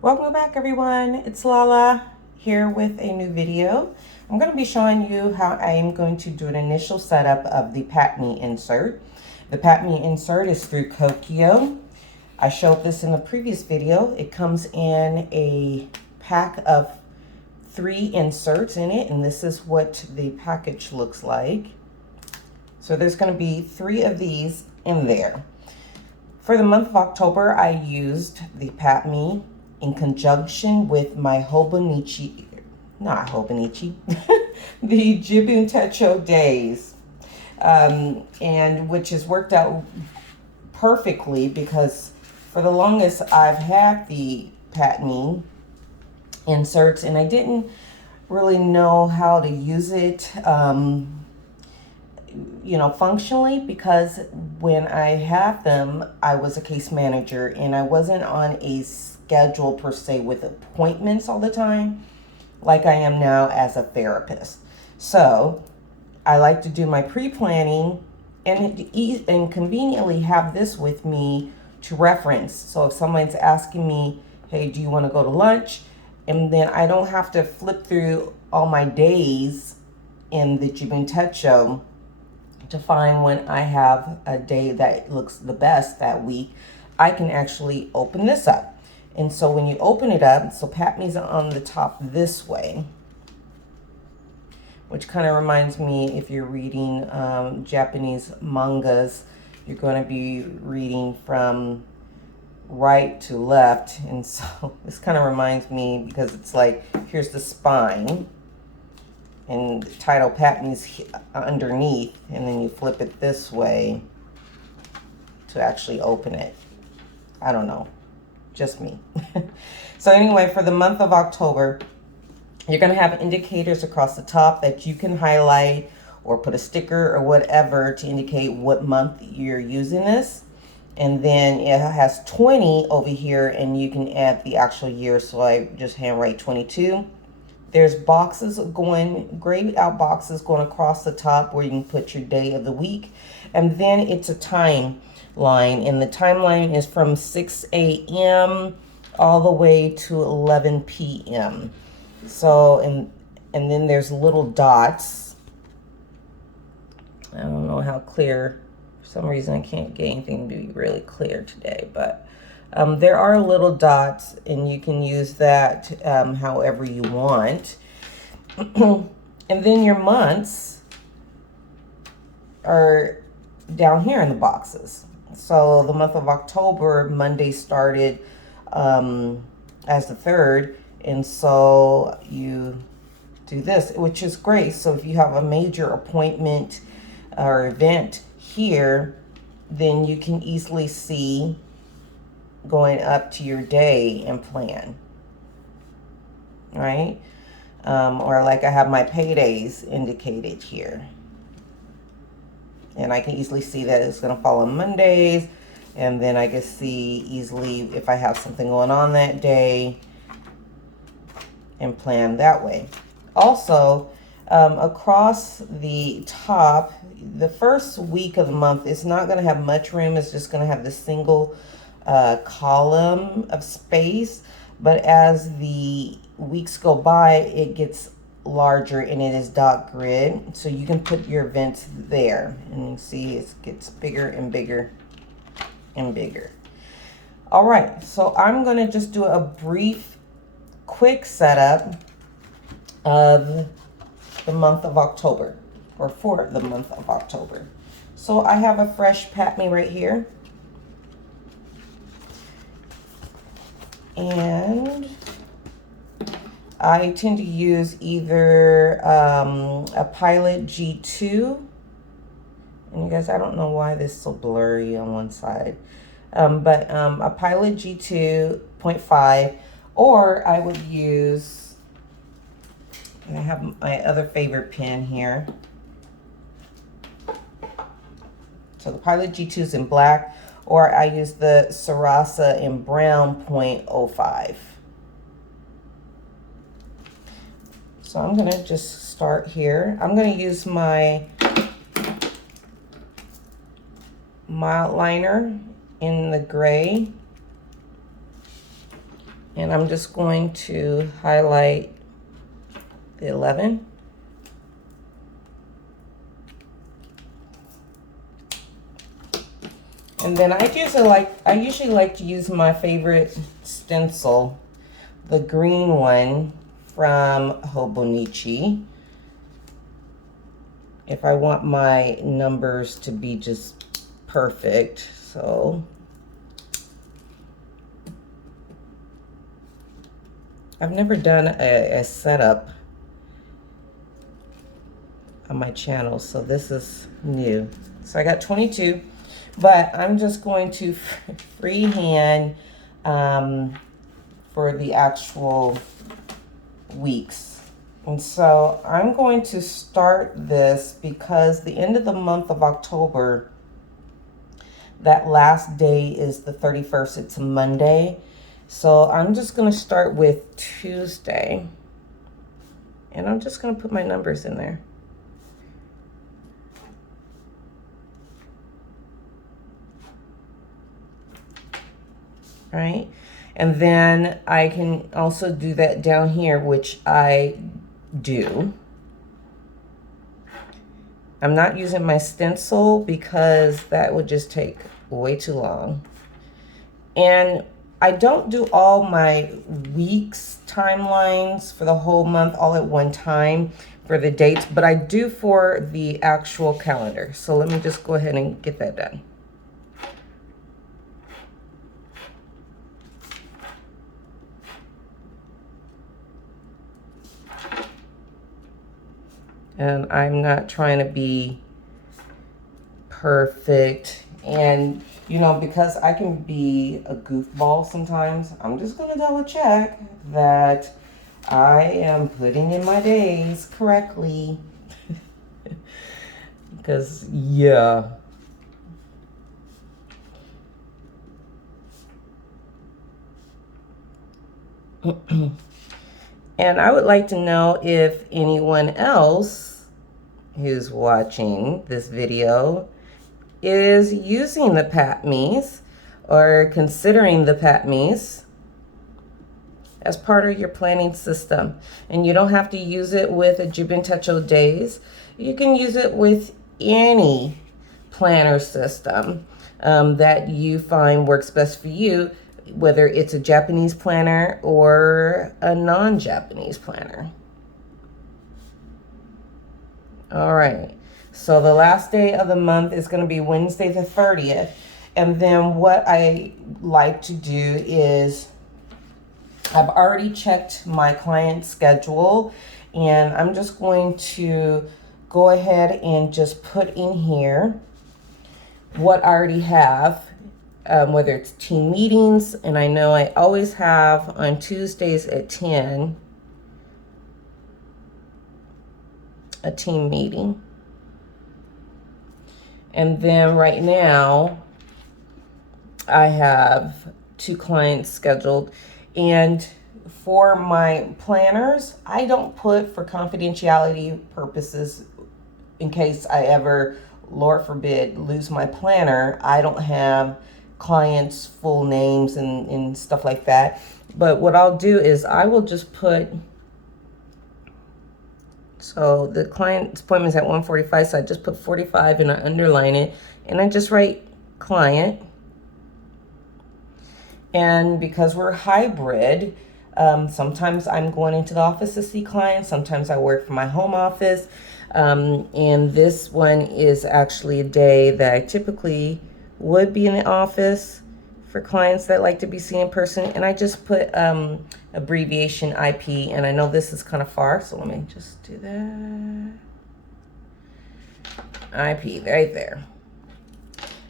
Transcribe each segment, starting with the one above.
Welcome back, everyone. It's Lala here with a new video. I'm going to be showing you how I am going to do an initial setup of the pat me insert. The pat me insert is through Kokuyo. I showed this in the previous video. It comes in a pack of 3 inserts in it, and this is what the package looks like. So there's going to be 3 of these in there. For the month of October, I used the Pat Me in conjunction with my Hobonichi, not Hobonichi, the Jibun Techo days, and which has worked out perfectly because for the longest I've had the Pat Me inserts and I didn't really know how to use it. Functionally, because when I had them, I was a case manager and I wasn't on a schedule per se with appointments all the time like I am now as a therapist. So I like to do my pre-planning and conveniently have this with me to reference. So if someone's asking me, hey, do you want to go to lunch? And then I don't have to flip through all my days in the Jibun Techo to find when I have a day that looks the best that week. I can actually open this up. And so when you open it up, so Pat Me's on the top this way, which kind of reminds me, if you're reading Japanese mangas, you're going to be reading from right to left. And so this kind of reminds me because it's like, here's the spine and the title Pat Me's underneath, and then you flip it this way to actually open it. I don't know, just me. So anyway, for the month of October, you're going to have indicators across the top that you can highlight or put a sticker or whatever to indicate what month you're using this. And then it has 20 over here, and you can add the actual year. So I just handwrite 22. There's boxes going, grayed out boxes going across the top where you can put your day of the week. And then it's a timeline, and the timeline is from 6 a.m. all the way to 11 p.m. So, and then there's little dots. I don't know how clear. For some reason, I can't get anything to be really clear today, but there are little dots, and you can use that however you want. And then your months are down here in the boxes. So the month of October, Monday started as the 3rd, and so you do this, which is great. So if you have a major appointment or event here, then you can easily see going up to your day and plan, right? Or like I have my paydays indicated here. And I can easily see that it's going to fall on Mondays. And then I can see easily if I have something going on that day and plan that way. Also, across the top, the first week of the month is not going to have much room. It's just going to have this single column of space. But as the weeks go by, it gets larger and it is dot grid. So you can put your events there. And you see it gets bigger and bigger and bigger. All right, so I'm going to just do a brief, quick setup of the month of October, or for the month of October. So I have a fresh Pat Me right here. And I tend to use either a Pilot G2. And you guys, I don't know why this is so blurry on one side. But a Pilot G2.5, or I would use, and I have my other favorite pen here. So the Pilot G2 is in black, or I use the Sarasa in brown .05. So I'm gonna just start here. I'm gonna use my mild liner in the gray, And I'm just going to highlight the 11. And then I usually like to use my favorite stencil, the green one from Hobonichi, if I want my numbers to be just perfect. So I've never done a setup on my channel, so this is new. So I got 22, but I'm just going to freehand for the actual weeks. And so I'm going to start this because the end of the month of October, that last day is the 31st. It's a Monday. So I'm just going to start with Tuesday. And I'm just going to put my numbers in there. Right? And then I can also do that down here, which I do. I'm not using my stencil because that would just take way too long. And I don't do all my weeks timelines for the whole month all at one time for the dates, but I do for the actual calendar. So let me just go ahead and get that done. And I'm not trying to be perfect. And, you know, because I can be a goofball sometimes, I'm just going to double check that I am putting in my days correctly. Because, yeah. And I would like to know if anyone else who's watching this video is using the PatMes or considering the PatMes as part of your planning system. And you don't have to use it with a Jubin Techo Days. You can use it with any planner system that you find works best for you, whether it's a Japanese planner or a non-Japanese planner. All right, so the last day of the month is going to be Wednesday the 30th. And then what I like to do is I've already checked my client schedule, and I'm just going to go ahead and just put in here what I already have. Whether it's team meetings, and I know I always have on Tuesdays at 10 a team meeting. And then right now I have 2 clients scheduled. And for my planners, I don't put, for confidentiality purposes, in case I ever, Lord forbid, lose my planner, I don't have clients' full names and stuff like that. But what I'll do is I will just put, so the client's appointment is at 1:45, so I just put 45 and I underline it, and I just write client. And because we're hybrid, sometimes I'm going into the office to see clients, sometimes I work from my home office. And this one is actually a day that I typically would be in the office for clients that like to be seen in person. And I just put abbreviation IP, and I know this is kind of far, so let me just do that. IP right there.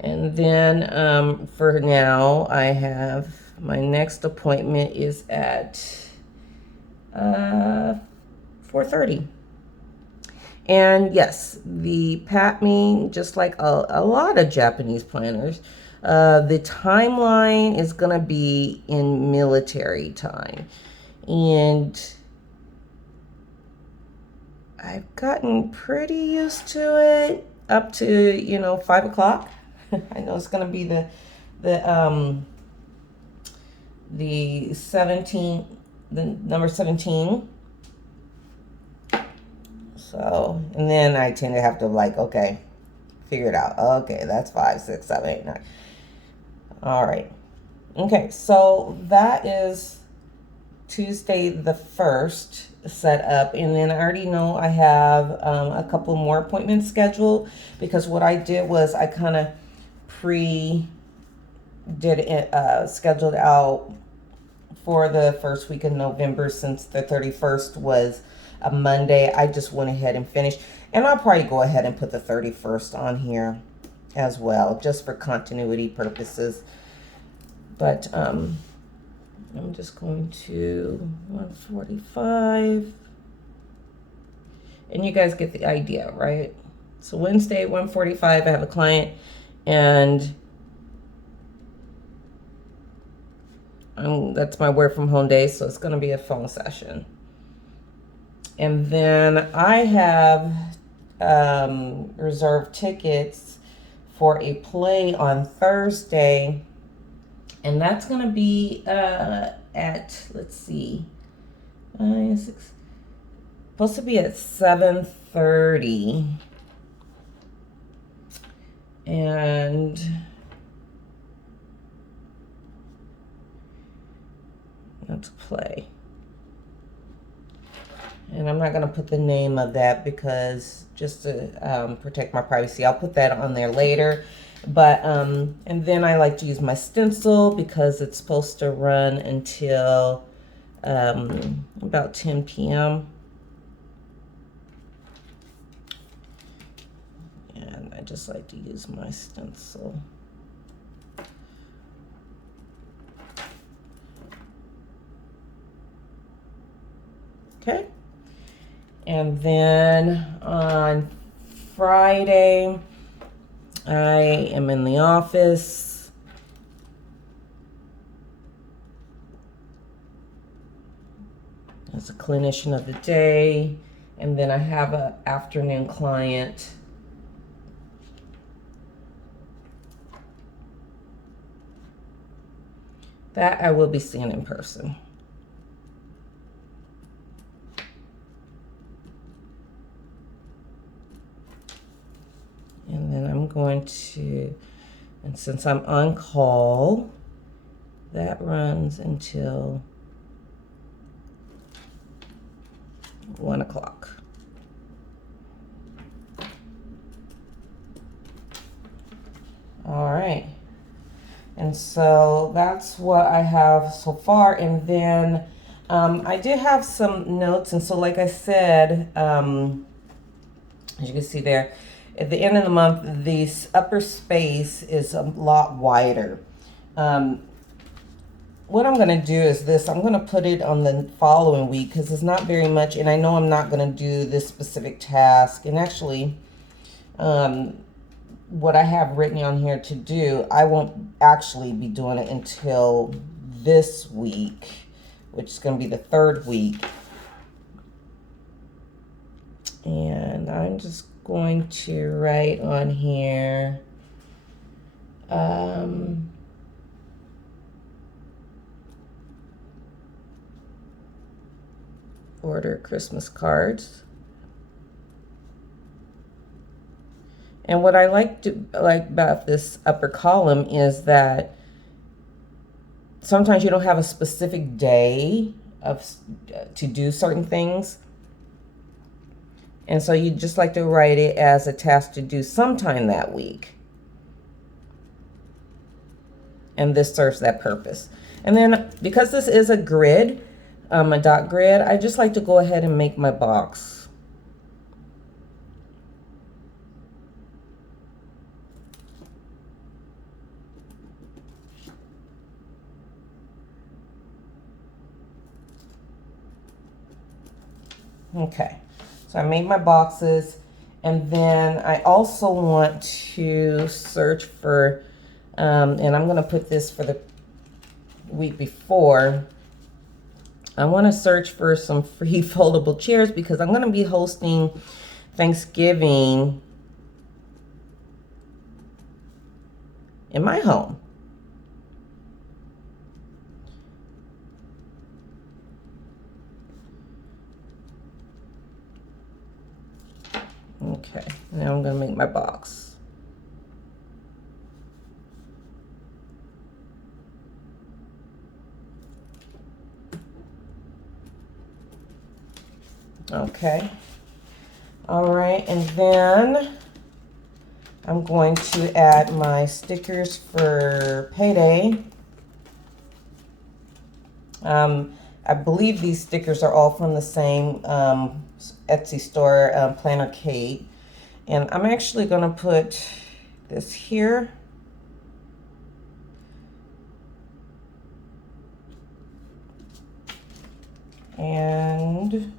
And then for now, I have my next appointment is at 4:30. And yes, the PatMe, just like a lot of Japanese planners, the timeline is going to be in military time. And I've gotten pretty used to it up to, 5 o'clock. I know it's going to be the the 17, the number 17. So, and then I tend to have to like, okay, figure it out. Okay, that's 5, 6, 7, 8, 9. All right. Okay, so that is Tuesday the 1st set up, and then I already know I have a couple more appointments scheduled, because what I did was I kind of scheduled out for the first week of November. Since the 31st was a Monday, I just went ahead and finished, and I'll probably go ahead and put the 31st on here as well, just for continuity purposes. But I'm just going to 145, and you guys get the idea, right? So Wednesday, 145, I have a client, and that's my work from home day, so it's going to be a phone session. And then I have reserved tickets for a play on Thursday, and that's going to be at, let's see, supposed to be at 7:30, and that's a play. And I'm not going to put the name of that, because just to protect my privacy, I'll put that on there later. But and then I like to use my stencil, because it's supposed to run until about 10 p.m. And I just like to use my stencil. Okay. And then on Friday, I am in the office. As a clinician of the day. And then I have an afternoon client. That I will be seeing in person. And then I'm going to, and since I'm on call, that runs until 1 o'clock. All right. And so that's what I have so far. And then I did have some notes. And so like I said, as you can see there, at the end of the month, this upper space is a lot wider. What I'm going to do is this. I'm going to put it on the following week, because it's not very much. And I know I'm not going to do this specific task. And actually, what I have written on here to do, I won't actually be doing it until this week, which is going to be the 3rd week. And I'm just going to write on here, order Christmas cards. And what I like about this upper column is that sometimes you don't have a specific day to do certain things. And so you just like to write it as a task to do sometime that week. And this serves that purpose. And then because this is a grid, a dot grid, I just like to go ahead and make my box. Okay, so I made my boxes, and then I also want to search for, and I'm going to put this for the week before. I want to search for some free foldable chairs, because I'm going to be hosting Thanksgiving in my home. Okay, now I'm gonna make my box. Okay. All right, and then I'm going to add my stickers for payday. I believe these stickers are all from the same Etsy store, Planner Kate. And I'm actually going to put this here. And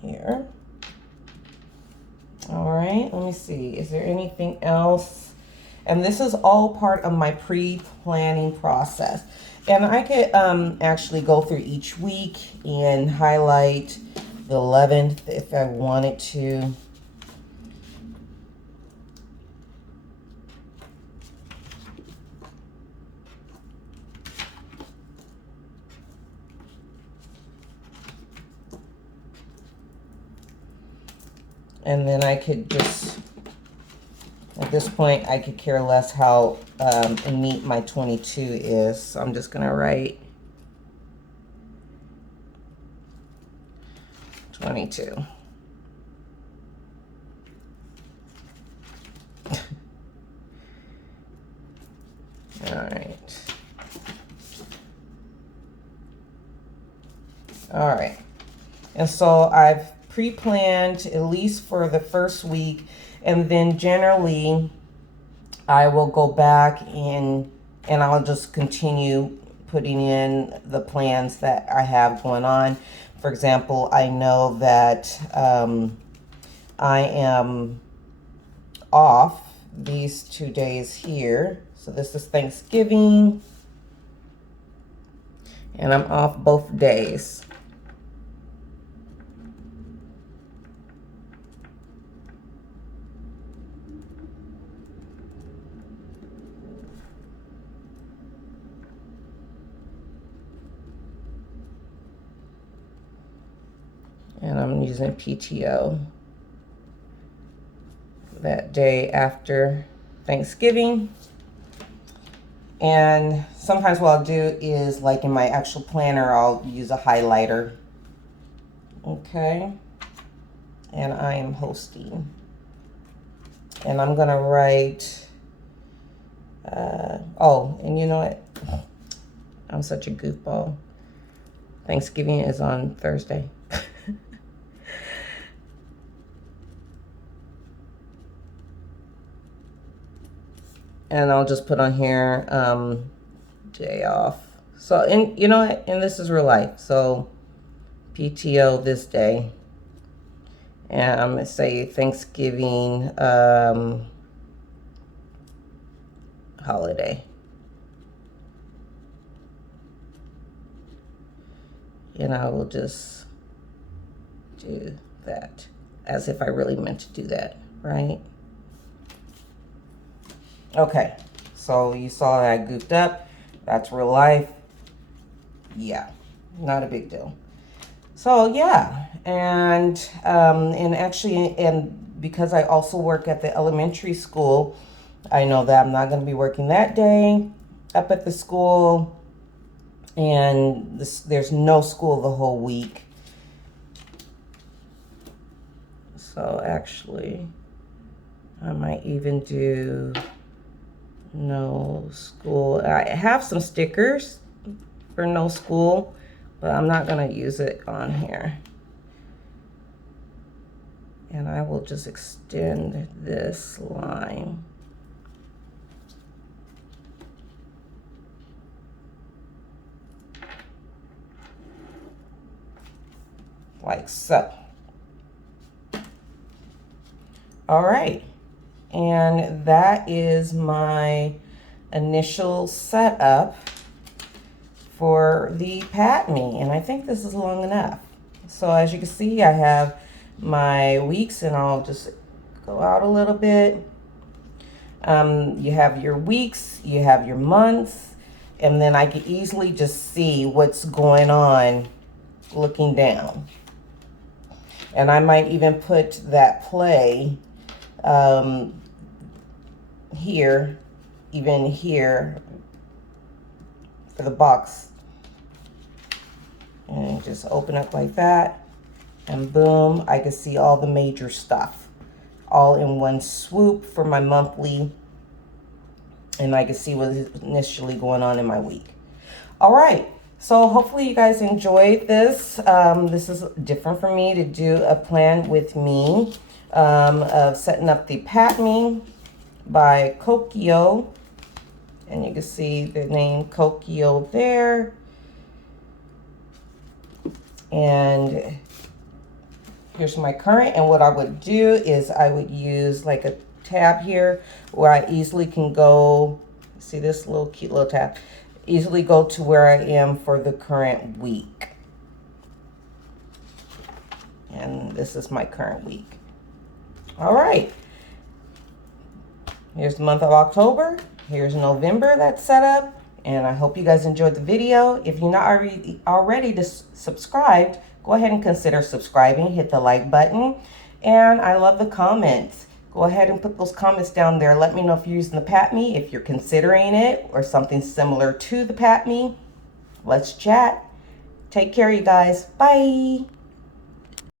here. All right, let me see. Is there anything else? And this is all part of my pre-planning process. And I could actually go through each week and highlight the 11th if I wanted to. And then I could just, at this point, I could care less how neat my 22 is. So I'm just going to write 22. All right. All right. And so I've pre-planned at least for the first week, and then generally I will go back and I'll just continue putting in the plans that I have going on. For example, I know that I am off these 2 days here. So this is Thanksgiving, and I'm off both days. And I'm using PTO that day after Thanksgiving. And sometimes what I'll do is, like in my actual planner, I'll use a highlighter. Okay. And I am hosting. And I'm going to write, oh, and you know what? I'm such a goofball. Thanksgiving is on Thursday. And I'll just put on here, day off. So, and you know what? And this is real life. So, PTO this day. And I'm going to say Thanksgiving holiday. And I will just do that as if I really meant to do that, right? Okay, so you saw that I goofed up. That's real life. Yeah, not a big deal. So yeah, and actually, and because I also work at the elementary school, I know that I'm not going to be working that day up at the school, and there's no school the whole week. So actually, I might even do no school. I have some stickers for no school, but I'm not going to use it on here. And I will just extend this line. Like so. All right. And that is my initial setup for the Pat Me. And I think this is long enough. So as you can see, I have my weeks, and I'll just go out a little bit. You have your weeks, you have your months, and then I can easily just see what's going on looking down. And I might even put that play here, even here for the box. And just open up like that, and boom, I can see all the major stuff all in one swoop for my monthly, and I can see what is initially going on in my week. All right, so hopefully you guys enjoyed this. This is different for me to do a plan with me of setting up the Pat Me by Kokuyo, and you can see the name Kokuyo there. And here's my current, and what I would do is I would use like a tab here where I easily can go, see this little cute little tab, easily go to where I am for the current week. And this is my current week. All right, here's the month of October, here's November that's set up, and I hope you guys enjoyed the video. If you're not already subscribed, go ahead and consider subscribing, hit the like button, and I love the comments. Go ahead and put those comments down there. Let me know if you're using the Pat Me, if you're considering it, or something similar to the Pat Me. Let's chat. Take care, you guys. Bye.